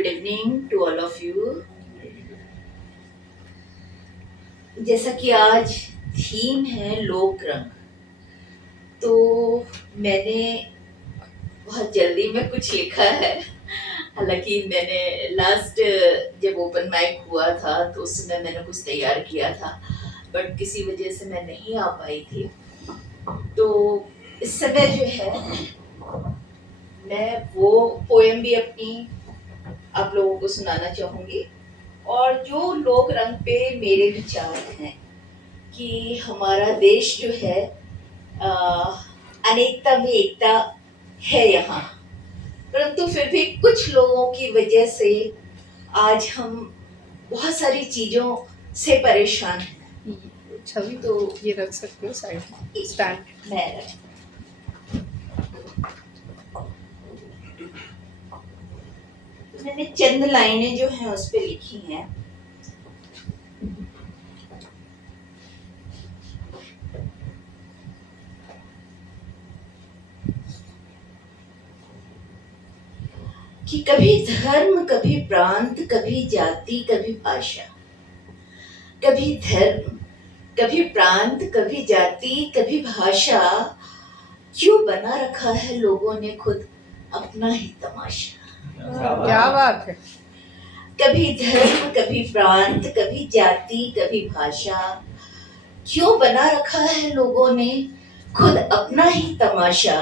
Good evening to all of you. जैसा कि आज थीम है लोक रंग, तो मैंने बहुत जल्दी में कुछ लिखा है। हालांकि मैंने लास्ट जब ओपन माइक हुआ था तो उस समय मैंने कुछ तैयार किया था, बट किसी वजह से मैं नहीं आ पाई थी। तो इस समय जो है मैं वो पोएम भी अपनी आप लोगों को सुनाना चाहूँगी, और जो लोक रंग पे मेरे विचार हैं कि हमारा देश जो है अनेकता में एकता है यहाँ, परंतु फिर भी कुछ लोगों की वजह से आज हम बहुत सारी चीज़ों से परेशान हैं। छवि तो ये रख सकते हो साइड स्टैंड। मैं रख मैंने चंद लाइनें जो हैं उस पे लिखी हैं। कि कभी धर्म, कभी प्रांत, कभी जाति, कभी भाषा, कभी धर्म, कभी प्रांत, कभी जाति, कभी भाषा, क्यों बना रखा है लोगों ने खुद अपना ही तमाशा। क्या बात है। कभी धर्म, कभी प्रांत, कभी जाति, कभी भाषा, क्यों बना रखा है लोगों ने खुद अपना ही तमाशा।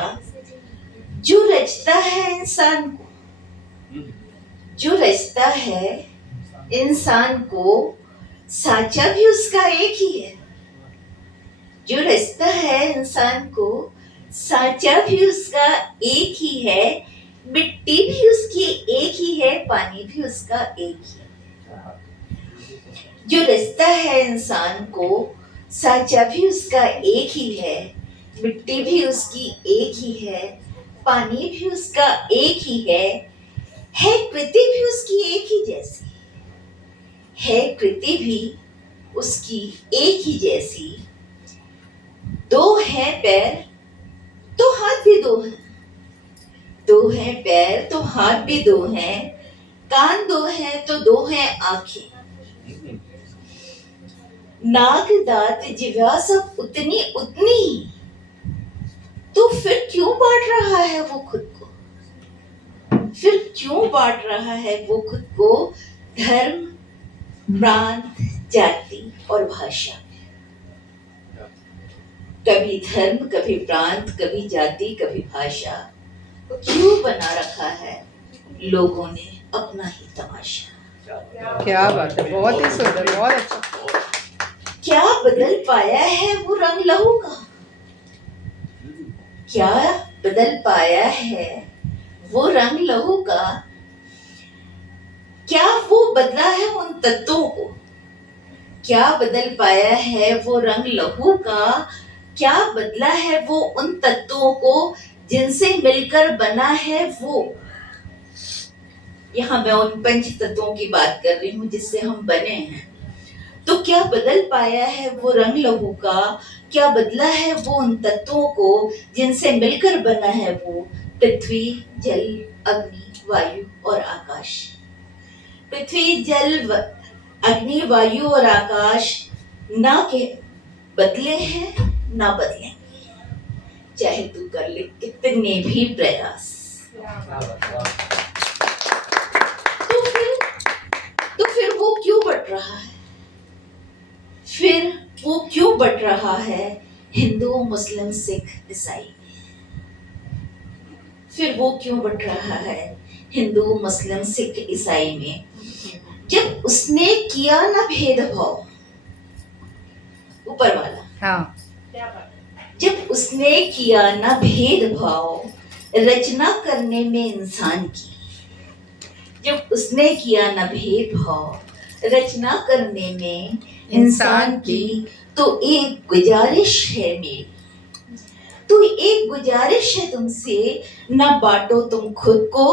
जो रचता है इंसान को, जो रचता है इंसान को, साचा भी उसका एक ही है। जो रचता है इंसान को, साचा भी उसका एक ही है। मिट्टी भी उसकी एक ही है, पानी भी उसका एक ही है। जो रचता है इंसान को, साचा भी उसका एक ही है। मिट्टी भी उसकी एक ही है, पानी भी उसका एक ही है कृति भी उसकी एक ही जैसी है। कृति भी उसकी एक ही जैसी। दो हैं पैर तो हाथ भी दो हैं, दो हैं पैर तो हाथ भी दो हैं, कान दो हैं तो दो हैं आंखें। नाक दांत जिह्वा सब उतनी उतनी, तो फिर क्यों बांट रहा है वो खुद को। फिर क्यों बांट रहा है वो खुद को धर्म, प्रांत, जाति और भाषा। कभी धर्म, कभी प्रांत, कभी जाति, कभी भाषा, क्यों बना रखा है लोगों ने अपना ही तमाशा। क्या बात है, बहुत ही सुंदर, बहुत अच्छा। क्या बदल पाया है वो रंग लहू का, क्या बदल पाया है वो रंग लहू का। क्या वो बदला है उन तत्वों को, क्या बदल पाया है वो रंग लहू का। क्या बदला है वो उन तत्वों को जिनसे मिलकर बना है वो। यहाँ मैं उन पंच तत्वों की बात कर रही हूँ जिससे हम बने हैं। तो क्या बदल पाया है वो रंग लहू का, क्या बदला है वो उन तत्वों को जिनसे मिलकर बना है वो। पृथ्वी, जल, अग्नि, वायु और आकाश। पृथ्वी, जल, अग्नि, वायु और आकाश ना के बदले हैं ना बदलेंगे, चाहे तू कर ले कितने भी प्रयास। तो फिर वो क्यों बट रहा है, फिर वो क्यों बट रहा है हिंदू, मुस्लिम, सिख, ईसाई। फिर वो क्यों बट रहा है हिंदू, मुस्लिम, सिख, ईसाई में, जब उसने किया ना भेदभाव। ऊपर वाला, हाँ, जब उसने किया ना भेदभाव रचना करने में इंसान की। जब उसने किया ना भेदभाव रचना करने में इंसान की, तो एक गुजारिश है मेरी, तो एक गुजारिश है तुमसे, ना बांटो तुम खुद को,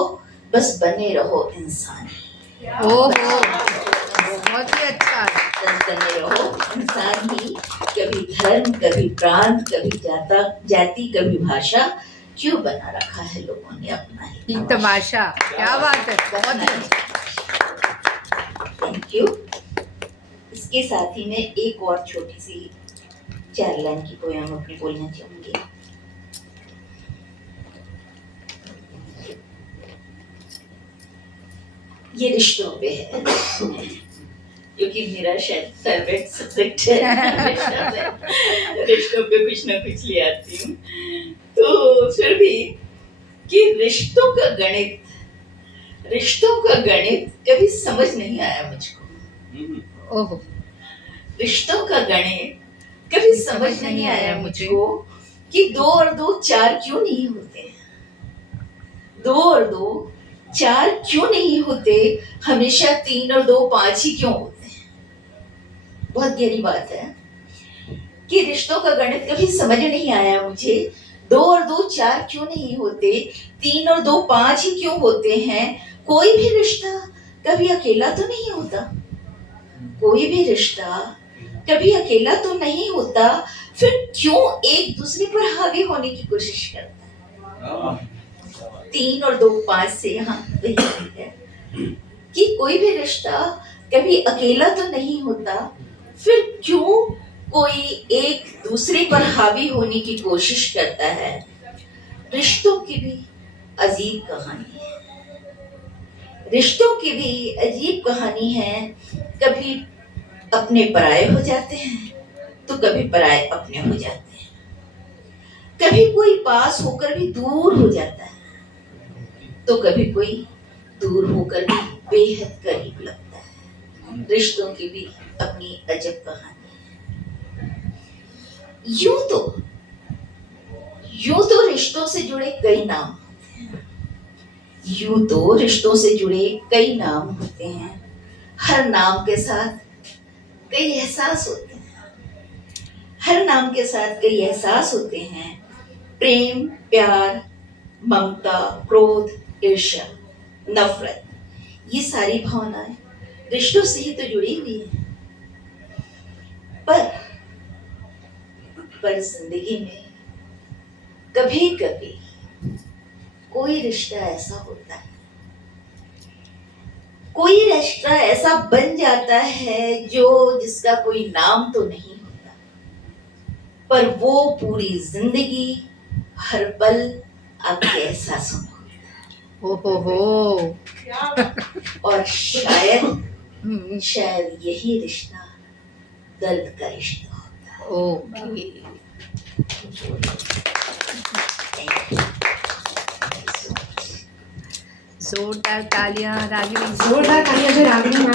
बस बने रहो इंसान। ओहो, बहुत ही अच्छा है। बस बने रहो इंसान ही। कभी धर्म, कभी प्रांत, कभी जाति, कभी भाषा, क्यों बना रखा है लोगों ने अपना ही तमाशा। क्या बात है, बहुत ही अच्छा। यू। इसके साथ ही मैं एक और छोटी सी 4 लाइन की पोयम अपनी बोलना चाहूंगी। ये रिश्तों पे है, क्योंकि मेरा शायद फेवरेट सब्जेक्ट है। रिश्तों पे कुछ ना कुछ ले आती हूँ। तो फिर भी कि रिश्तों का गणित कभी समझ नहीं आया मुझको। ओहो। रिश्तों का गणित कभी समझ नहीं आया मुझको कि 2 और 2 4 क्यों नहीं होते। 2 और 2 4 क्यों नहीं होते, हमेशा 3 और 2 5 ही क्यों होते हैं। बहुत गहरी बात है कि रिश्तों का गणित कभी समझ नहीं आया मुझे। 2 और 2 4 क्यों नहीं होते, 3 और 2 5 ही क्यों होते हैं। कोई भी रिश्ता कभी अकेला तो नहीं होता, कोई भी रिश्ता कभी अकेला तो नहीं होता, फिर क्यों एक दूसरे पर हावी होने की कोशिश करता है। 3 और 2 5 से यहाँ वही है कि कोई भी रिश्ता कभी अकेला तो नहीं होता, फिर क्यों कोई एक दूसरे पर हावी होने की कोशिश करता है। रिश्तों की भी अजीब कहानी है, रिश्तों की भी अजीब कहानी है। कभी अपने पराये हो जाते हैं तो कभी पराये अपने हो जाते हैं। कभी कोई पास होकर भी दूर हो जाता है तो कभी कोई दूर होकर भी बेहद करीब लगता है। रिश्तों की भी अपनी अजब कहानी है। यूं तो रिश्तों से जुड़े कई नाम होते हैं, यूं तो रिश्तों से जुड़े कई नाम होते हैं। हर नाम के साथ कई एहसास होते हैं, हर नाम के साथ कई एहसास होते हैं। प्रेम, प्यार, ममता, क्रोध, ईर्ष्या, नफरत, ये सारी भावनाएं रिश्तों से ही तो जुड़ी हुई है। पर जिंदगी में कभी कभी कोई रिश्ता ऐसा होता है, कोई रिश्ता ऐसा बन जाता है जिसका कोई नाम तो नहीं होता, पर वो पूरी जिंदगी हर पल आपके एहसासों में होता ओहो। है। और शायद यही रिश्ता दर्द का रिश्ता होता है। ओके। जोरदार तालियां रागिनी। जोरदार तालियां से रागिनी मैम